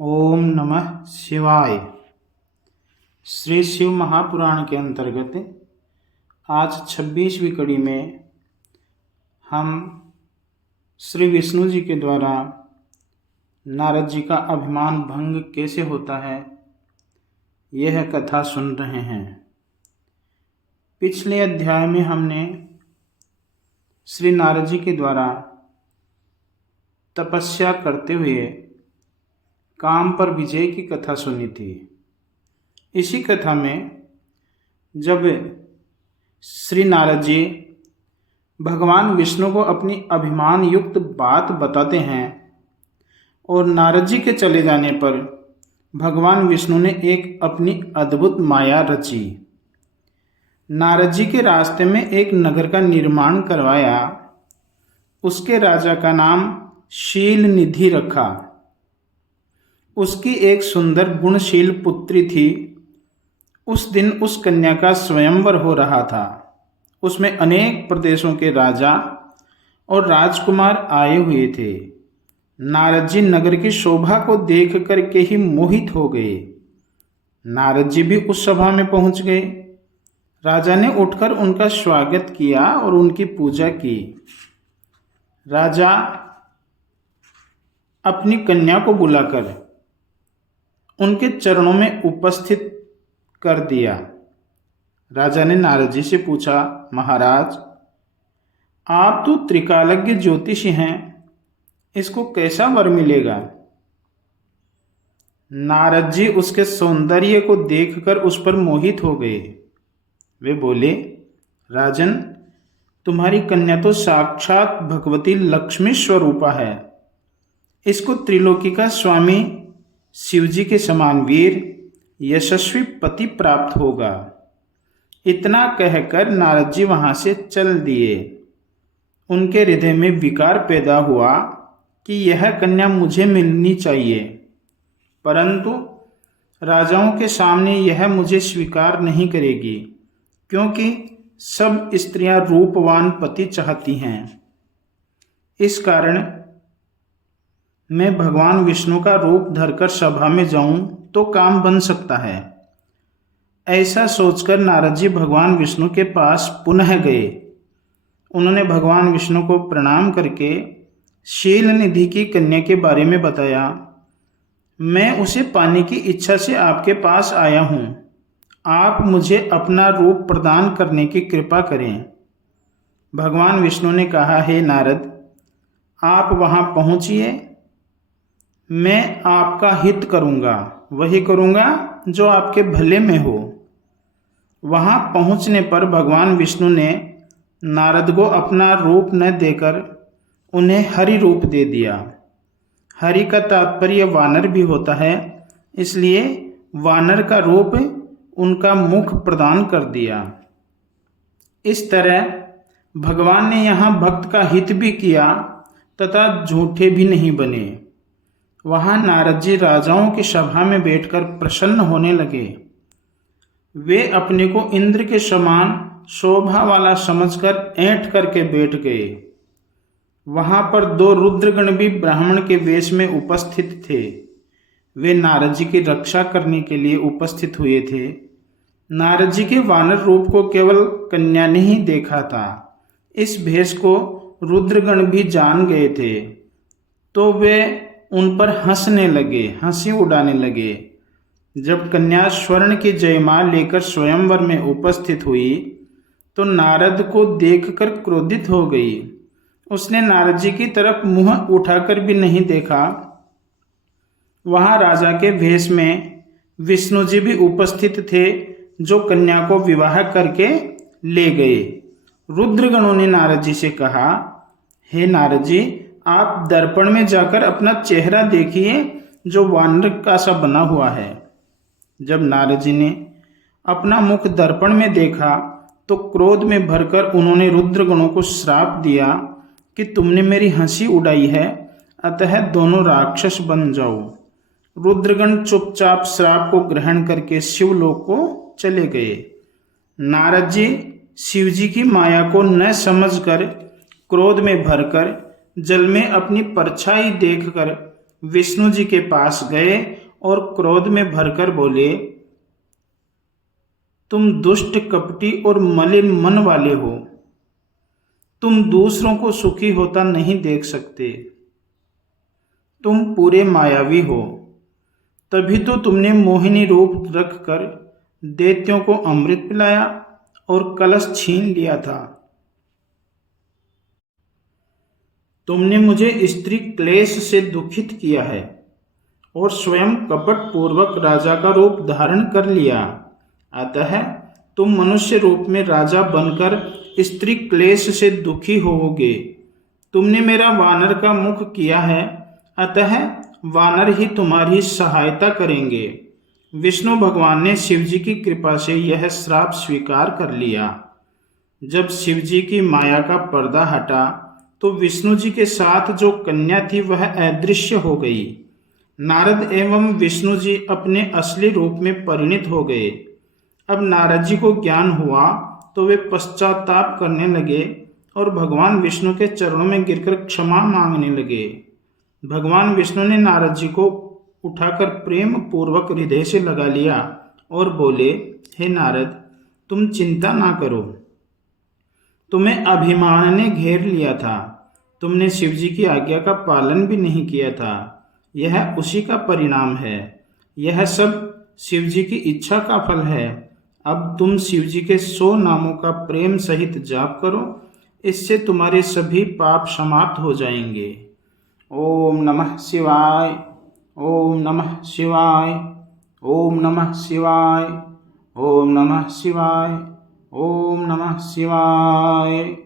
ओम नमः शिवाय। श्री शिव महापुराण के अंतर्गत आज 26वीं कड़ी में हम श्री विष्णु जी के द्वारा नारद जी का अभिमान भंग कैसे होता है यह कथा सुन रहे हैं। पिछले अध्याय में हमने श्री नारद जी के द्वारा तपस्या करते हुए काम पर विजय की कथा सुनी थी। इसी कथा में जब श्री नारद जी भगवान विष्णु को अपनी अभिमान युक्त बात बताते हैं और नारद जी के चले जाने पर भगवान विष्णु ने एक अपनी अद्भुत माया रची। नारद जी के रास्ते में एक नगर का निर्माण करवाया। उसके राजा का नाम शील निधि रखा। उसकी एक सुंदर गुणशील पुत्री थी। उस दिन उस कन्या का स्वयंवर हो रहा था। उसमें अनेक प्रदेशों के राजा और राजकुमार आए हुए थे। नारद जी नगर की शोभा को देख करके ही मोहित हो गए। नारद जी भी उस सभा में पहुंच गए। राजा ने उठकर उनका स्वागत किया और उनकी पूजा की। राजा अपनी कन्या को बुलाकर उनके चरणों में उपस्थित कर दिया। राजा ने नारद जी से पूछा, महाराज, आप तो त्रिकालज्ञ ज्योतिषी हैं, इसको कैसा वर मिलेगा? नारद जी उसके सौंदर्य को देखकर उस पर मोहित हो गए। वे बोले, राजन, तुम्हारी कन्या तो साक्षात भगवती लक्ष्मी स्वरूपा है। इसको त्रिलोकी का स्वामी शिव जी के समान वीर यशस्वी पति प्राप्त होगा। इतना कहकर नारद जी वहां से चल दिए। उनके हृदय में विकार पैदा हुआ कि यह कन्या मुझे मिलनी चाहिए, परंतु राजाओं के सामने यह मुझे स्वीकार नहीं करेगी, क्योंकि सब स्त्रियां रूपवान पति चाहती हैं। इस कारण मैं भगवान विष्णु का रूप धरकर सभा में जाऊं तो काम बन सकता है। ऐसा सोचकर नारद जी भगवान विष्णु के पास पुनः गए। उन्होंने भगवान विष्णु को प्रणाम करके शील निधि की कन्या के बारे में बताया। मैं उसे पाने की इच्छा से आपके पास आया हूं। आप मुझे अपना रूप प्रदान करने की कृपा करें। भगवान विष्णु ने कहा, हे नारद, आप वहां पहुंचिए। मैं आपका हित करूंगा, वही करूंगा जो आपके भले में हो। वहां पहुंचने पर भगवान विष्णु ने नारद को अपना रूप न देकर उन्हें हरि रूप दे दिया। हरि का तात्पर्य वानर भी होता है, इसलिए वानर का रूप उनका मुख प्रदान कर दिया। इस तरह भगवान ने यहाँ भक्त का हित भी किया तथा झूठे भी नहीं बने। वहां नारद जी राजाओं की सभा में बैठकर प्रसन्न होने लगे। वे अपने को इंद्र के समान शोभा वाला समझकर ऐंठ करके बैठ गए। वहां पर दो रुद्रगण भी ब्राह्मण के वेश में उपस्थित थे। वे नारद जी की रक्षा करने के लिए उपस्थित हुए थे। नारद जी के वानर रूप को केवल कन्या ने ही देखा था। इस भेष को रुद्रगण भी जान गए थे, तो वे उन पर हंसने लगे, हंसी उड़ाने लगे। जब कन्या स्वर्ण की जयमाल लेकर स्वयंवर में उपस्थित हुई तो नारद को देखकर क्रोधित हो गई। उसने नारद जी की तरफ मुंह उठाकर भी नहीं देखा। वहां राजा के भेष में विष्णु जी भी उपस्थित थे, जो कन्या को विवाह करके ले गए। रुद्रगणों ने नारद जी से कहा, हे नारद जी, आप दर्पण में जाकर अपना चेहरा देखिए, जो वानर का सा बना हुआ है। जब नारद जी ने अपना मुख दर्पण में देखा तो क्रोध में भरकर उन्होंने रुद्रगणों को श्राप दिया कि तुमने मेरी हंसी उड़ाई है, अतः दोनों राक्षस बन जाओ। रुद्रगण चुपचाप श्राप को ग्रहण करके शिवलोक को चले गए। नारद जी शिव जी की माया को न समझकर क्रोध में भरकर जल में अपनी परछाई देखकर विष्णु जी के पास गए और क्रोध में भरकर बोले, तुम दुष्ट, कपटी और मलिन मन वाले हो। तुम दूसरों को सुखी होता नहीं देख सकते। तुम पूरे मायावी हो। तभी तो तुमने मोहिनी रूप रखकर दैत्यों को अमृत पिलाया और कलश छीन लिया था। तुमने मुझे स्त्री क्लेश से दुखित किया है और स्वयं कपट पूर्वक राजा का रूप धारण कर लिया। अतः तुम मनुष्य रूप में राजा बनकर स्त्री क्लेश से दुखी होवोगे। तुमने मेरा वानर का मुख किया है, अतः वानर ही तुम्हारी सहायता करेंगे। विष्णु भगवान ने शिवजी की कृपा से यह श्राप स्वीकार कर लिया। जब शिवजी की माया का पर्दा हटा तो विष्णु जी के साथ जो कन्या थी वह अदृश्य हो गई। नारद एवं विष्णु जी अपने असली रूप में परिणित हो गए। अब नारद जी को ज्ञान हुआ तो वे पश्चाताप करने लगे और भगवान विष्णु के चरणों में गिरकर क्षमा मांगने लगे। भगवान विष्णु ने नारद जी को उठाकर प्रेम पूर्वक हृदय से लगा लिया और बोले, हे नारद, तुम चिंता ना करो। तुम्हें अभिमान ने घेर लिया था। तुमने शिवजी की आज्ञा का पालन भी नहीं किया था। यह उसी का परिणाम है। यह सब शिवजी की इच्छा का फल है। अब तुम शिवजी के 100 नामों का प्रेम सहित जाप करो। इससे तुम्हारे सभी पाप समाप्त हो जाएंगे। ओम नमः शिवाय। ओम नमः शिवाय। ओम नमः शिवाय। ओम नमः शिवाय। ओम नमः शिवाय।